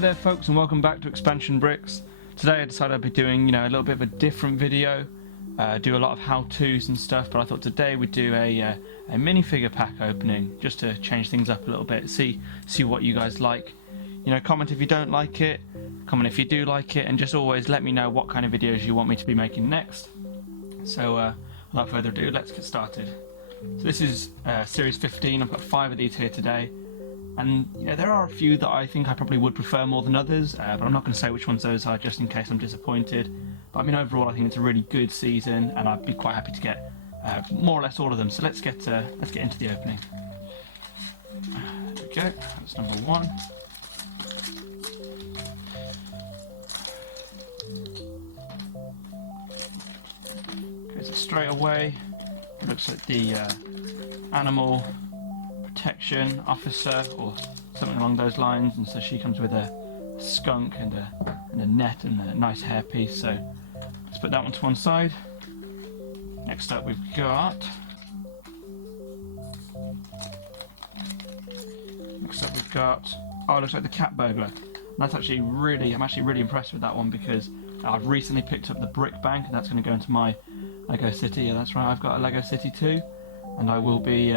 Hello there folks, and welcome back to Expansion Bricks. Today I decided I'd be doing, a little bit of a different video. Do a lot of how-tos and stuff, but I thought today we'd do a minifigure pack opening just to change things up a little bit, see what you guys like. Comment if you don't like it, comment if you do like it, and just always let me know what kind of videos you want me to be making next. So without further ado, let's get started. So this is series 15. I've got 5 of these here today. And there are a few that I think I probably would prefer more than others, but I'm not going to say which ones those are just in case I'm disappointed. But I mean, overall I think it's a really good season, and I'd be quite happy to get more or less all of them. So let's get into the opening. There we go. That's number 1. Okay, so straight away it looks like the animal protection officer or something along those lines, and so she comes with a skunk and a net and a nice hairpiece. So let's put that one to one side. Next up we've got oh, it looks like the cat burglar. That's actually I'm actually really impressed with that one, because I've recently picked up the brick bank, and that's going to go into my Lego City. Yeah, that's right, I've got a Lego City too, and I will be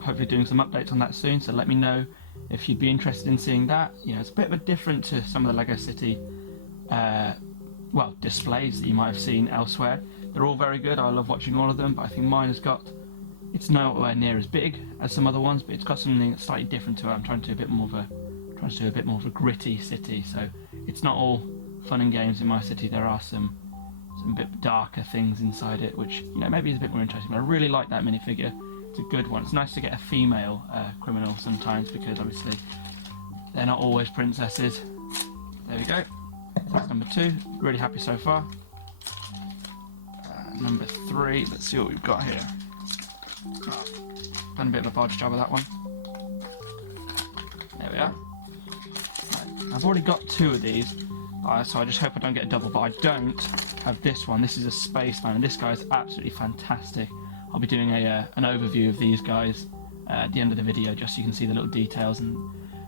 hopefully doing some updates on that soon, so let me know if you'd be interested in seeing that. It's a bit of a different to some of the Lego City displays that you might have seen elsewhere. They're all very good, I love watching all of them, but I think mine it's nowhere near as big as some other ones, but it's got something that's slightly different to it. I'm trying to do a bit more of a gritty city, so it's not all fun and games in my city. There are some bit darker things inside it, which maybe is a bit more interesting. But I really like that minifigure. It's a good one. It's nice to get a female criminal sometimes, because obviously they're not always princesses. There we go. That's number 2. Really happy so far. Number 3. Let's see what we've got here. Oh, done a bit of a bodge job of that one. There we are. Right. I've already got 2 of these, so I just hope I don't get a double, but I don't have this one. This is a spaceman, and this guy's absolutely fantastic. I'll be doing an overview of these guys at the end of the video, just so you can see the little details and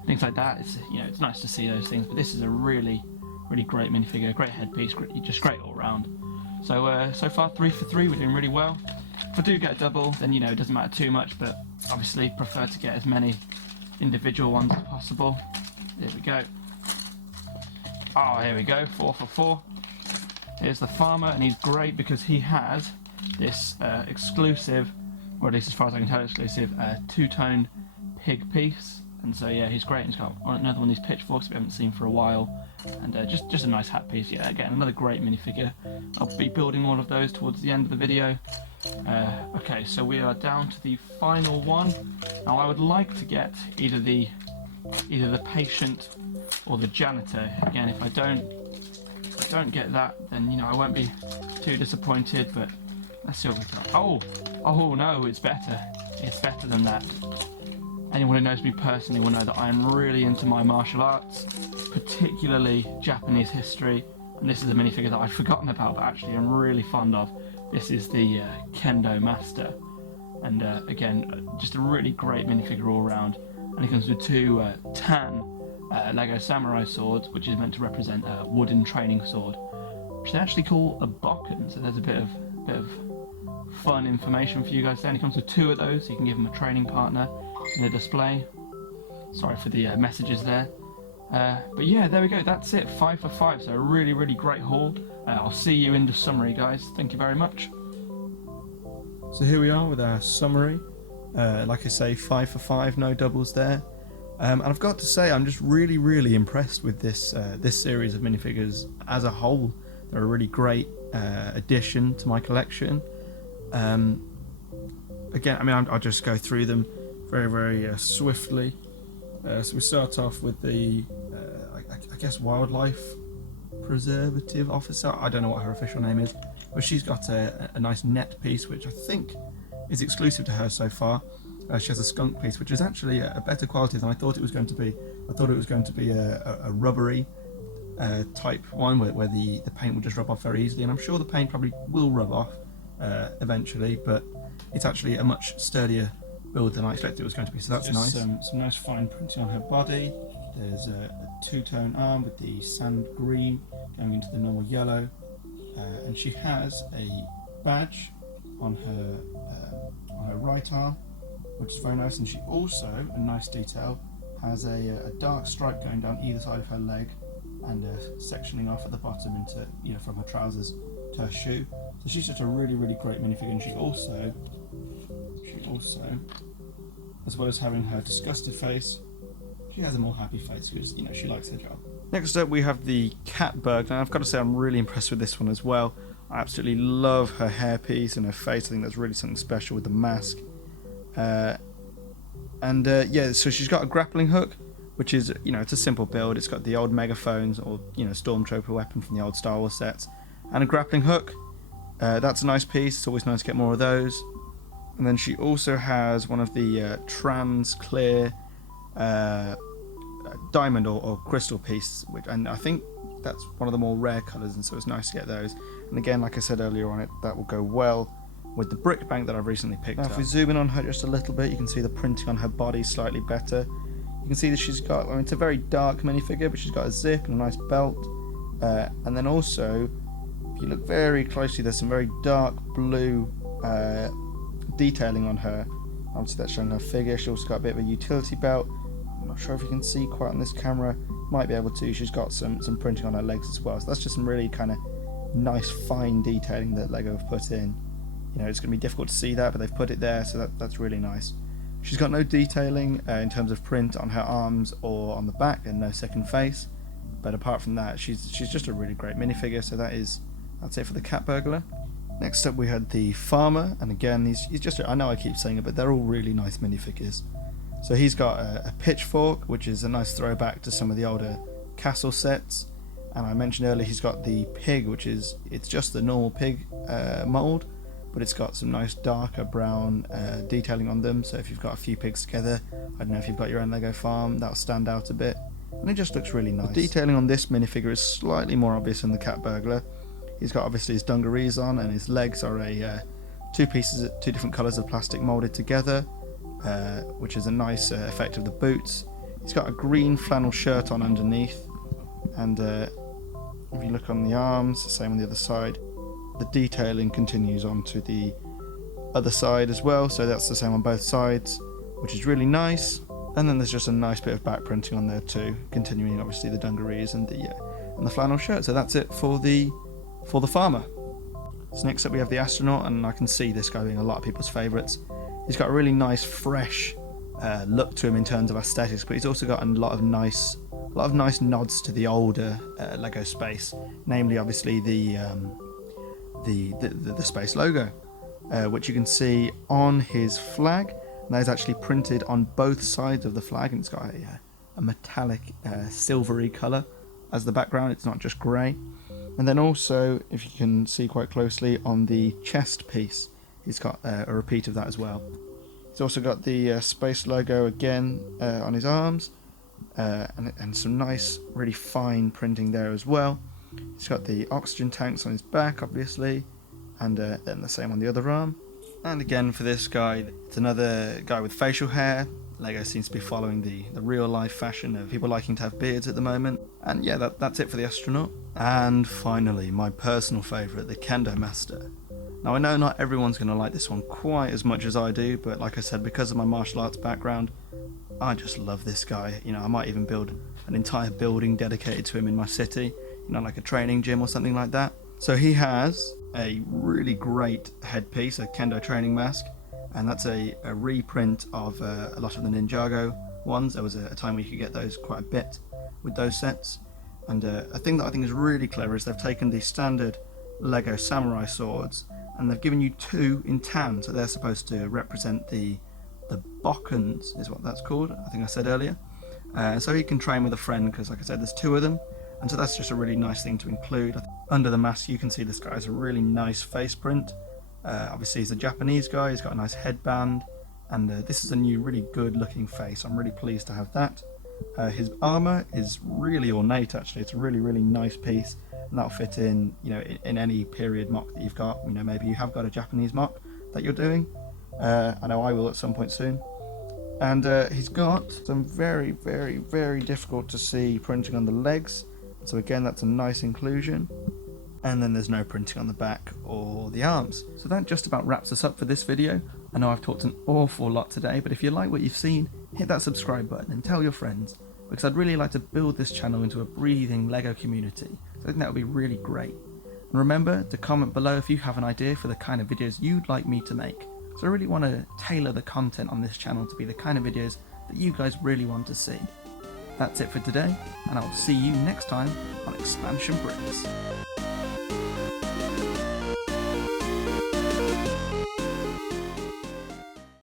things like that. It's nice to see those things, but this is a really great minifigure, great headpiece, just great all round. So far 3 for 3, we're doing really well. If I do get a double, then it doesn't matter too much, but obviously prefer to get as many individual ones as possible. There we go. Oh, here we go, 4 for 4. Here's the farmer, and he's great because he has this exclusive, or at least as far as I can tell, exclusive 2-tone pig piece. And so yeah, he's great. He's got another one of these pitchforks we haven't seen for a while, and just a nice hat piece. Yeah, again, another great minifigure. I'll be building all of those towards the end of the video. Okay, so we are down to the final one. Now I would like to get either the patient or the janitor. Again, if I don't get that, then I won't be too disappointed, but let's see what we've got. Oh no, it's better than that. Anyone who knows me personally will know that I am really into my martial arts, particularly Japanese history, and this is a minifigure that I'd forgotten about, but actually I'm really fond of. This is the Kendo Master, and again, just a really great minifigure all around. And it comes with 2 tan Lego samurai swords, which is meant to represent a wooden training sword, which they actually call a bokken. So there's a bit of fun information for you guys there. And it comes with 2 of those, so you can give them a training partner in the display. Sorry for the messages there. But yeah, there we go. That's it. 5 for 5. So a really great haul. I'll see you in the summary, guys. Thank you very much. So here we are with our summary. Like I say, 5 for 5, no doubles there. And I've got to say, I'm just really impressed with this series of minifigures as a whole. They're a really great addition to my collection. Again, I mean, I'll just go through them very swiftly. So we start off with the, I guess, wildlife preservative officer. I don't know what her official name is, but she's got a nice net piece, which I think is exclusive to her so far. She has a skunk piece, which is actually a better quality than I thought it was going to be. I thought it was going to be a rubbery type one where the paint will just rub off very easily, and I'm sure the paint probably will rub off eventually, but it's actually a much sturdier build than I expected it was going to be, so that's nice. Some nice fine printing on her body. There's a two-tone arm with the sand green going into the normal yellow, and she has a badge on her right arm, which is very nice. And she also, a nice detail, has a dark stripe going down either side of her leg and sectioning off at the bottom into, you know, from her trousers to her shoe. So she's just a really, really great minifigure. And she also, as well as having her disgusted face, she has a more happy face because, you know, she likes her job. Next up we have the cat Burglar. And I've got to say I'm really impressed with this one as well. I absolutely love her hairpiece and her face. I think that's really something special with the mask. Yeah, so she's got a grappling hook, which is, you know, it's a simple build. It's got the old megaphones or, you know, stormtrooper weapon from the old Star Wars sets, and a grappling hook. That's a nice piece. It's always nice to get more of those. And then she also has one of the trans clear diamond or crystal piece, and I think that's one of the more rare colours, and so it's nice to get those. And again, like I said earlier on, that will go well with the brick bank that I've recently picked up. If we zoom in on her just a little bit, you can see the printing on her body slightly better. You can see that she's got, I mean, it's a very dark minifigure, but she's got a zip and a nice belt. And then also, if you look very closely, there's some very dark blue detailing on her. Obviously that's showing her figure. She's also got a bit of a utility belt. I'm not sure if you can see quite on this camera. Might be able to. She's got some printing on her legs as well. So that's just some really kind of nice fine detailing that LEGO have put in. You know, it's going to be difficult to see that, but they've put it there, so that's really nice. She's got no detailing in terms of print on her arms or on the back, and no second face. But apart from that, she's just a really great minifigure. So that's it for the cat Burglar. Next up we had the farmer, and again he's just, I know I keep saying it, but they're all really nice minifigures. So he's got a pitchfork, which is a nice throwback to some of the older castle sets. And I mentioned earlier he's got the pig, which is, it's just the normal pig mould, but it's got some nice darker brown detailing on them. So if you've got a few pigs together, I don't know if you've got your own Lego farm, that'll stand out a bit. And it just looks really nice. The detailing on this minifigure is slightly more obvious than the cat Burglar. He's got obviously his dungarees on, and his legs are two different colours of plastic moulded together, which is a nice effect of the boots. He's got a green flannel shirt on underneath, and if you look on the arms, same on the other side. The detailing continues on to the other side as well, so that's the same on both sides, which is really nice. And then there's just a nice bit of back printing on there too, continuing obviously the dungarees and the flannel shirt. So that's it for the farmer. So next up we have the astronaut, and I can see this guy being a lot of people's favourites. He's got a really nice fresh look to him in terms of aesthetics, but he's also got a lot of nice nods to the older Lego space, namely obviously the space logo, which you can see on his flag. And that is actually printed on both sides of the flag, and it's got a metallic silvery colour as the background. It's not just grey. And then also, if you can see quite closely on the chest piece, he's got a repeat of that as well. He's also got the space logo again on his arms, and some nice, really fine printing there as well. He's got the oxygen tanks on his back, obviously, and then the same on the other arm. And again for this guy, it's another guy with facial hair. Lego seems to be following the real life fashion of people liking to have beards at the moment. And yeah, that's it for the astronaut. And finally, my personal favourite, the Kendo Master. Now I know not everyone's going to like this one quite as much as I do, but like I said, because of my martial arts background, I just love this guy. You know, I might even build an entire building dedicated to him in my city, you know, like a training gym or something like that. So he has a really great headpiece, a Kendo training mask, and that's a reprint of a lot of the Ninjago ones. There was a time where you could get those quite a bit with those sets. And a thing that I think is really clever is they've taken the standard Lego samurai swords and they've given you two in tan, so they're supposed to represent the bokkens, is what that's called, I think I said earlier. So you can train with a friend, because like I said, there's two of them, and so that's just a really nice thing to include. Under the mask you can see this guy has a really nice face print. Obviously he's a Japanese guy, he's got a nice headband, and this is a new really good looking face. I'm really pleased to have that. His armour is really ornate actually, it's a really nice piece, and that'll fit in, you know, in any period mock that you've got. You know, maybe you have got a Japanese mock that you're doing. I know I will at some point soon. And he's got some very, very, very difficult to see printing on the legs. So again, that's a nice inclusion. And then there's no printing on the back or the arms. So that just about wraps us up for this video. I know I've talked an awful lot today, but if you like what you've seen, hit that subscribe button and tell your friends, because I'd really like to build this channel into a breathing LEGO community. So I think that would be really great. And remember to comment below if you have an idea for the kind of videos you'd like me to make. So I really want to tailor the content on this channel to be the kind of videos that you guys really want to see. That's it for today, and I'll see you next time on Expansion Bricks.